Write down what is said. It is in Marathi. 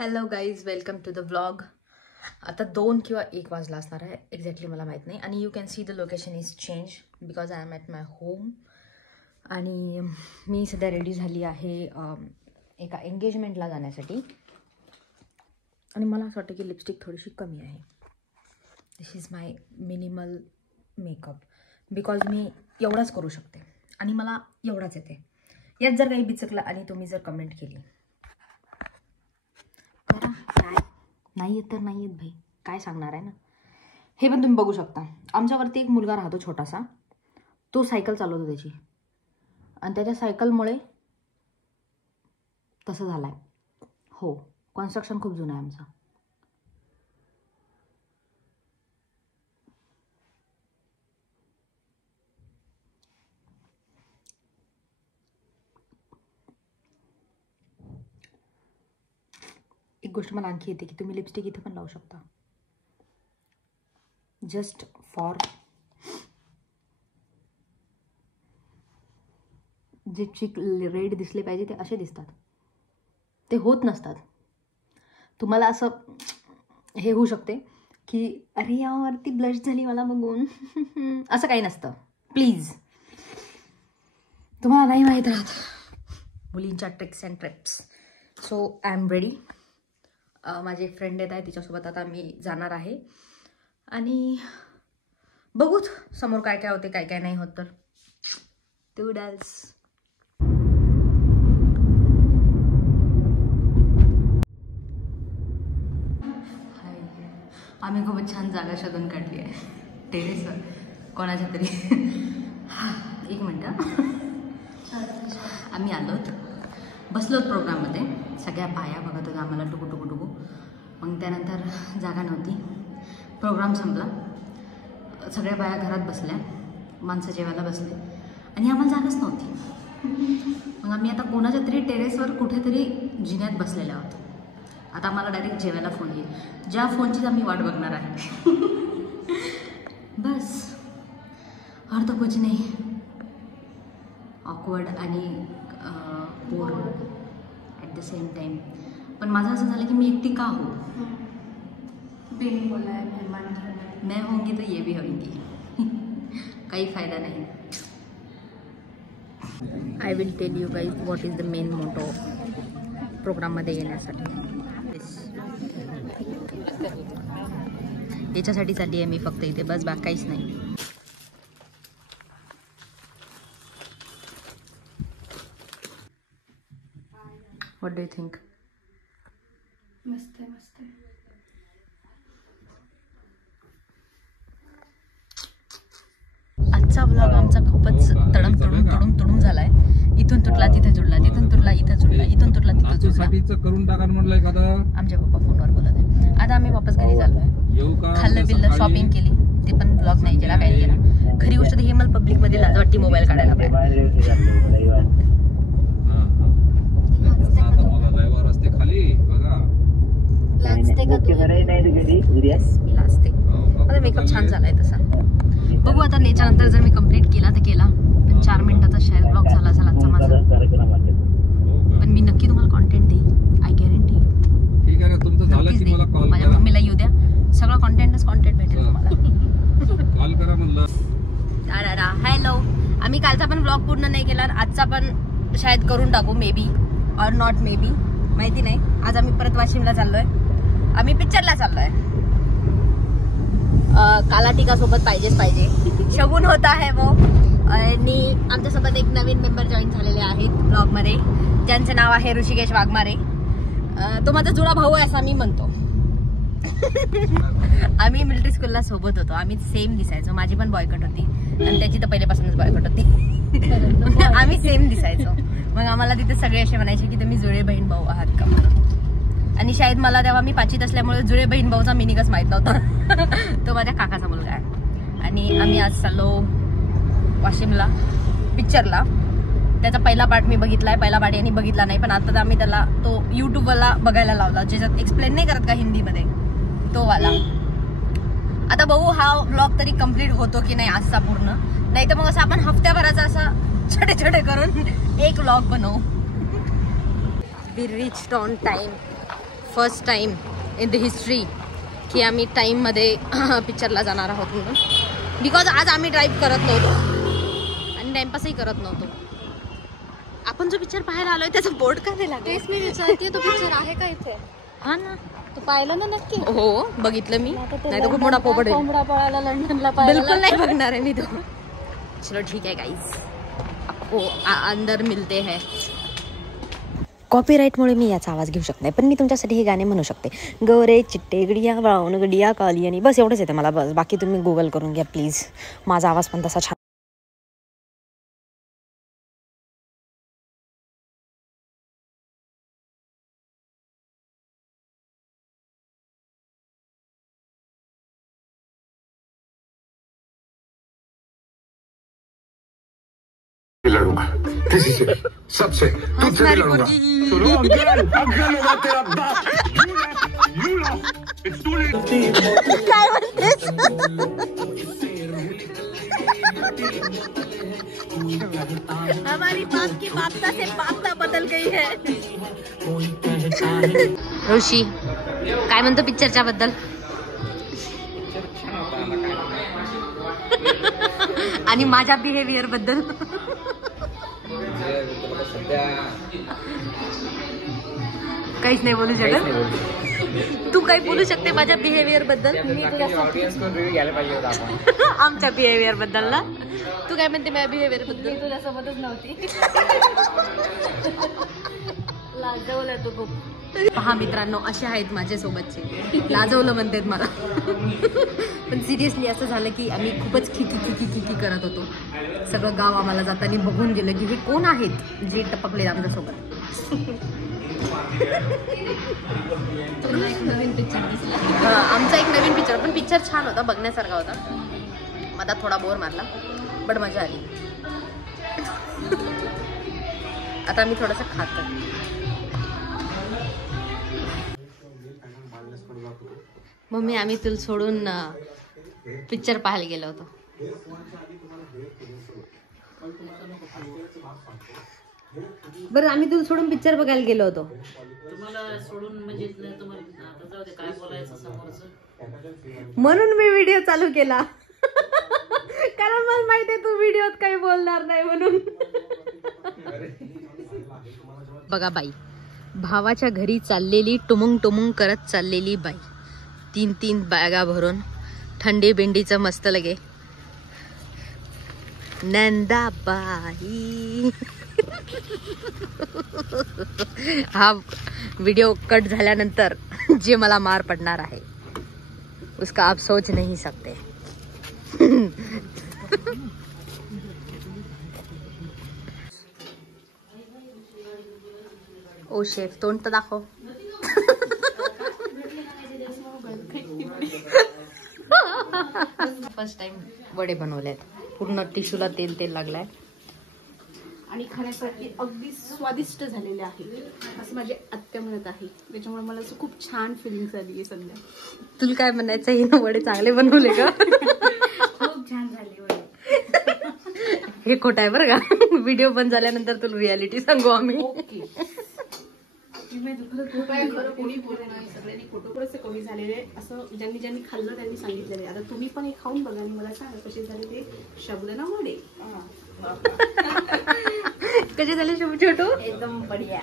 Hello guys, welcome to the vlog. आता 2 किंवा 1 वाजला असणार आहे एक्झॅक्टली, मला माहीत नाही. आणि you can see the location is change because I am at my home. आणि मी सध्या रेडी झाली आहे एका एंगेजमेंटला जाण्यासाठी. आणि मला असं वाटतं की लिपस्टिक थोडीशी कमी आहे. This is my minimal makeup because मी एवढाच करू शकते आणि मला एवढाच येते. यात जर काही बिचकलं आणि तुम्ही जर कमेंट केली नाही येत तर नाही येत भाई, काय सांगणार आहे ना. हे पण तुम्ही बघू शकता. आमच्यावरती एक मुलगा राहतो छोटासा, तो सायकल चालवतो त्याची, आणि त्याच्या सायकलमुळे तसं झालं आहे. हो, कन्स्ट्रक्शन खूप जुनं आहे आमचं. एक गोष्ट मला आणखी येते की तुम्ही लिपस्टिक इथे पण लावू शकता, जस्ट फॉर जे चिक रेड दिसले पाहिजे ते असे दिसतात, ते होत नसतात. तुम्हाला असं हे होऊ शकते की अरे यार ती ब्लश झाली मला बघून, असं काही नसतं. प्लीज, तुम्हाला नाही माहीत राहत मुलींच्या tricks and trips. So I am ready. माझी एक फ्रेंड येत आहे, तिच्यासोबत आता मी जाणार आहे. आणि बघूत समोर काय काय होते, काय काय नाही होत. तर टू डाल्स. हाय, आम्ही खूपच छान जागा शोधून काढली आहे टेरेसवर कोणाच्या तरी. एक मिनटं. आम्ही आलोत, बसलोत प्रोग्राममध्ये. सगळ्या बाया बघत होत्या आम्हाला टुकू टुकू टुकू. मग त्यानंतर जागा नव्हती, प्रोग्राम संपला, सगळ्या बाया घरात बसल्या, माणसं जेवायला बसले आणि आम्हाला जागाच नव्हती. मग आम्ही आता कोणाच्या तरी टेरेसवर कुठेतरी जिन्यात बसलेले आहोत. आता आम्हाला डायरेक्ट जेवायला फोन येईल, ज्या फोनचीच आम्ही वाट बघणार आहे. बस और तो कुछ नहीं. ऑकवर्ड आणि bore at the same time. पण माझं असं झालं की मी एकटी का हो. मैं होंगी तो ये भी होंगी. काही फायदा नाही. I will tell you guys what is the main motto प्रोग्राममध्ये येण्यासाठी. याच्यासाठी चालली आहे मी फक्त इथे, बस बाकी काहीच नाही. What do you think? मस्त आहे, मस्त आहे. आजचा व्लॉग आमचा खूपच तडम झालाय. इथून तुटला तिथे जुळला, तिथून तुटला इथं जुळला, इथून तुटला तिथं जुळला. करून टाका म्हणलं एखादा. आमचे पप्पा फोनवर बोलत आहे. आता आम्ही वापस घरी चाललोय. खाल्लं बिल्लं, शॉपिंग केली, ते पण ब्लॉग नाही केला, काही केला. खरी गोष्ट हे मला पब्लिक मध्ये लाज वाटते मोबाईल काढायला पाहिजे. माझा मेकअप छान झालाय तसा. बघू आता याच्यानंतर जर मी कंप्लीट केला तर केला. पण 4 मिनिटाचा शायद ब्लॉग झाला असेल आजचा माझा. पण मी नक्की तुम्हाला कॉन्टेंट देईन, आय गॅरंटी. ठीक आहे, तुमचं झालं की मला कॉल माझ्या करा. मम्मीला येऊ द्या, सगळं कॉन्टेंट भेटेल तुम्हाला. कॉल करा म्हणलं. हॅलो. आम्ही कालचा पण ब्लॉग पूर्ण नाही केला, आजचा पण शायद करून टाकू, may be or not may be, माहिती नाही. आज आम्ही परत वाशिमला चाललोय. आम्ही पिक्चरला चाललोय. काला टीका सोबत पाहिजेच पाहिजे. शगुन होता है वो. आणि आमच्यासोबत एक नवीन मेंबर जॉईन झालेले आहेत ब्लॉग मध्ये, ज्यांचं नाव आहे ऋषिकेश वाघमारे. तो माझा जुळा भाऊ आहे असं मी म्हणतो. आम्ही मिलिटरी स्कूलला सोबत होतो. आम्ही सेम दिसायचो. माझी पण बॉयकट होती आणि त्याची तर पहिल्यापासूनच बॉयकट होती. आम्ही सेम दिसायचो. मग आम्हाला तिथे सगळे असे म्हणायचे की तुम्ही जुळे बहीण भाऊ आहात का म्हणून. आणि शायद मला तेव्हा मी 5वीत असल्यामुळे जुळे बहीण भाऊचा मिनिंगच माहित नव्हता. तो माझ्या काकाचा मुलगा आहे. आणि आम्ही आज चाललो वाशिमला पिक्चरला. त्याचा पहिला पार्ट मी बघितलाय, पहिला पार्ट यांनी बघितला नाही. पण आता आम्ही त्याला तो युट्यूबवाला बघायला लावला, ज्याच्यात एक्सप्लेन नाही करत का हिंदीमध्ये, तो वाला. आता बघू हा व्लॉग तरी कम्प्लीट होतो की नाही आजचा पूर्ण. नाही तर मग असं आपण हफ्त्याभराचा असा छोटे छोटे करून एक व्लॉग बनवू. We reached on time first time in the history की आम्ही टाईममध्ये पिक्चरला जाणार आहोत म्हणून. बिकॉज आज आम्ही ड्राईव्ह करत नव्हतो आणि टाइमपासही करत नव्हतो. आपण जो पिक्चर पाहायला आलोय त्याचा बोर्ड का नाही लागला? तेच मी विचारते, तो पिक्चर आहे का इथे? हा ना, तू पाहिलं ना नक्की? हो बघितलं मी. नाही तर खूप मोठा पोपट आहे. कोंबडा पळाला लंडनला पाहिलं. बिलकुल नाही बघणार आहे मी तो. चलो ठीक है गाइस, आपको अंदर मिलते हैं. कॉपीराईटमुळे मी याचा आवाज घेऊ शकत नाही, पण मी तुमच्यासाठी हे गाणे म्हणू शकते. गौरे चिट्टे गडिया ब्राऊन गडिया काली आणि बस एवढंच येते मला. बस बाकी तुम्ही गुगल करून घ्या प्लीज. माझा आवाज पण तसा छान. लड़ूंगा किसी से, सबसे, तुझसे भी लड़ूंगा. सुनो अंकल, अंकल होगा तेरा बाप. You lost. It's too late. काय म्हणतेस? हमारी बाप की बापता से बापता बदल गई है. ऋषी काय म्हणतो पिक्चरच्या बद्दल? आणि माझ्या बिहेवियर बद्दल काहीच नाही बोलू शकत. तू काही बोलू शकते माझ्या बिहेवियर बद्दल? आमच्या बिहेवियर बद्दल ना? तू काय म्हणते माझ्या बिहेवियर बद्दल? तुझ्यासोबतच नव्हती. लाजवलं तू खूप. पहा मित्रांनो, असे आहेत माझ्या सोबतचे. लाजवलं म्हणतात मला. पण सिरियसली असं झालं की आम्ही खूपच खिकी करत होतो. सगळं गाव आम्हाला जाताना बघून गेलं की हे कोण आहेत जे टपकले आमच्यासोबत. नवीन पिक्चर दिसला. आमचा एक नवीन पिक्चर, पण पिक्चर छान होता, बघण्यासारखा होता. मला थोडा बोर मारला बट मजा आली. आता आम्ही थोडंसं खातो. मम्मी आम्ही तुला सोडून पिक्चर पाहायला गेलो होतो. बरं आम्ही तुला सोडून पिक्चर बघायला गेलो होतो. म्हणून मी व्हिडिओ चालू केला. कारण मला माहिती आहे तू व्हिडिओत काही बोलणार नाही म्हणून. बघा बाई, भावाच्या घरी चाललेली टुमुंग टुमुंग करत चाललेली बाई. 3 बॅगा भरून थंडी बिंडीचं मस्त लगे. नंदाबाई. हा व्हिडिओ कट झाल्यानंतर जे मला मार पडणार आहे उसका आप सोच नहीं सकते. ओ शेफ तोंड तर दाखव. फर्स्ट टाइम वडे बनवलेत. पूर्ण टिशूला तेल लागलाय आणि खाण्यासाठी अगदी स्वादिष्ट झालेले आहे असं माझी आत्या म्हणत आहे. त्याच्यामुळे मला असं खूप छान फिलिंग्स आली आहे सध्या. तुला काय म्हणायचं, हे वडे चांगले बनवले का? खूप छान झाले वडे. हे खोटं आहे बरं का. व्हिडिओ बंद झाल्यानंतर तुला रियालिटी सांगू आम्ही. ओके. खरं कोणी बोलले नाही, सगळ्यांनी फोटो कमी झालेले असं ज्यांनी खाल्लं त्यांनी सांगितलेले. आता तुम्ही पण हे खाऊन बघा आणि मला सांगा कसे झाले ते शबुदाना वडे. कसे झाले छोटू? एकदम बढिया.